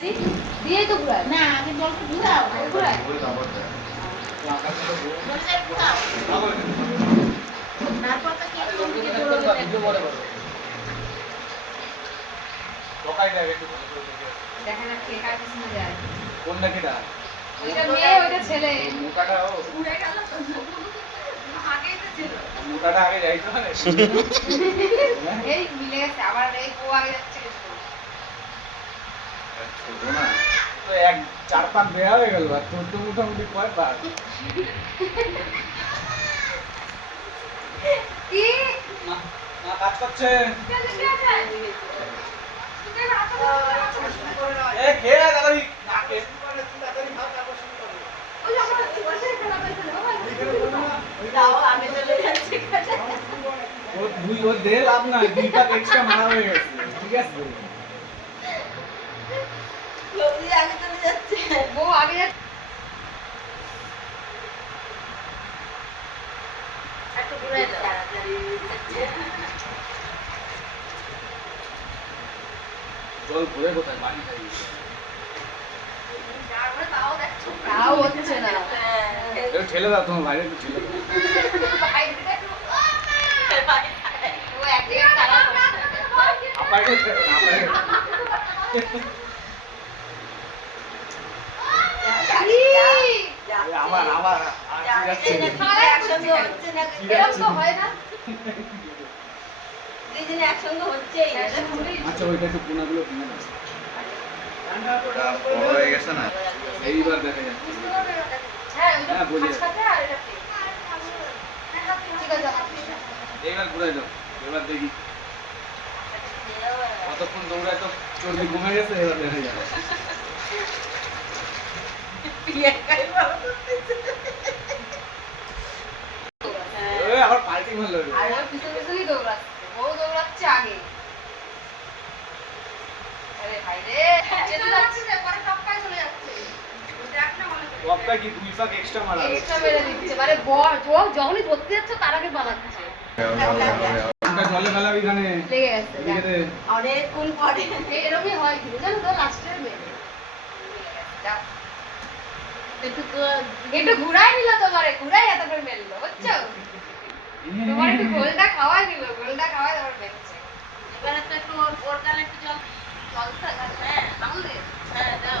দিয়েই তো ঘুরায় না, আগে জলটা ঘুরাও, আগে ঘুরায় তারপর তাকে দেখা না কে কার পিছনে যায়। কোনটা কিটা? ওইটা মেয়ে ওইটা ছেলে। মোটাটা ও উড়ে গেল তো। আগেই তো ছিল। মোটাটা আগে যাইতো না। এই মিলে গেছে আবার এই ও আগে যাচ্ছে কিন্তু। ছোট না তো এক চার পাক দেয়া হয়ে গেল আর তোর তো মোটামুটি কয় পাক? কি মা মা কাজ করছে। এ কে দাদাই নাকে তাড়াতাড়ি ভাত তারপর শুরু করো। ওই আমরা বসে খেলা পাইছিল বাবা। দাও আমি চলে যাচ্ছি ও দুই ও দে লাভ না দুই পাক এক্সট্রা মারা হয়ে গেছে ঠিক আছে লবি আমি চলে যাচ্ছি বউ আগে যাচ্ছে একটু ঘুরে যাও তাড়াতাড়ি জল ভরে কোথায় পানি খাই তাও হচ্ছে না এ ঠেলে দাও তোমার বাইরে একটু ঠেলে দাও ও এক জায়গায় তালা করছে আপাইকে ঠেলে না আপাইকে আমার আমার আর যাচ্ছে একসঙ্গে হচ্ছে না এরকম তো হয় না দুইজনে একসঙ্গে হচ্ছেই না আচ্ছা ওইটা একটু কোনাগুলো কিনে দাও বড় হয়ে গেছে না এইবার দেখা যাচ্ছে হ্যাঁ হ্যাঁ, ওই বুঝে যে খাতে আর এটা ঠিক আছে এইবার ঘুরাই দাও এবার দেখি কতক্ষণ দৌড়ায় তো চর্বি কমে গেছে এবার দেখা যাবে ওই আবার পার্টি মারলো রে। আর ওর পিছনে পিছনেই দৌড়াচ্ছে বউ দৌড়াচ্ছে আগে আরে ভাই রে যেতে যাচ্ছে না পরে টপকায় চলে যাচ্ছে দেখ না মনে করে কপটা কি দুই পাক এক্সট্রা মারা আছে এক্সট্রা মেরে দিচ্ছে মানে বর ও যখনই ধরতে যাচ্ছে তার আগে পালাচ্ছে কোনটা জলে ফেলাবি এখানে লেগে গেছে এদিকে দে। অনেকক্ষণ পরে এরকমই হয় কিন্তু জানো তো লাস্টের মেয়ে একটু ঘুরাই নিল তোমারে ঘুরাই এত করে মেললো বুঝছো তোমার একটু গোলটা খাওয়াই নিল গোলটা খাওয়াই তোমার মেলছে এবারে তো একটু ওর গালে একটু জল জলটা হ্যাঁ আঙুল দিয়ে হ্যাঁ দাও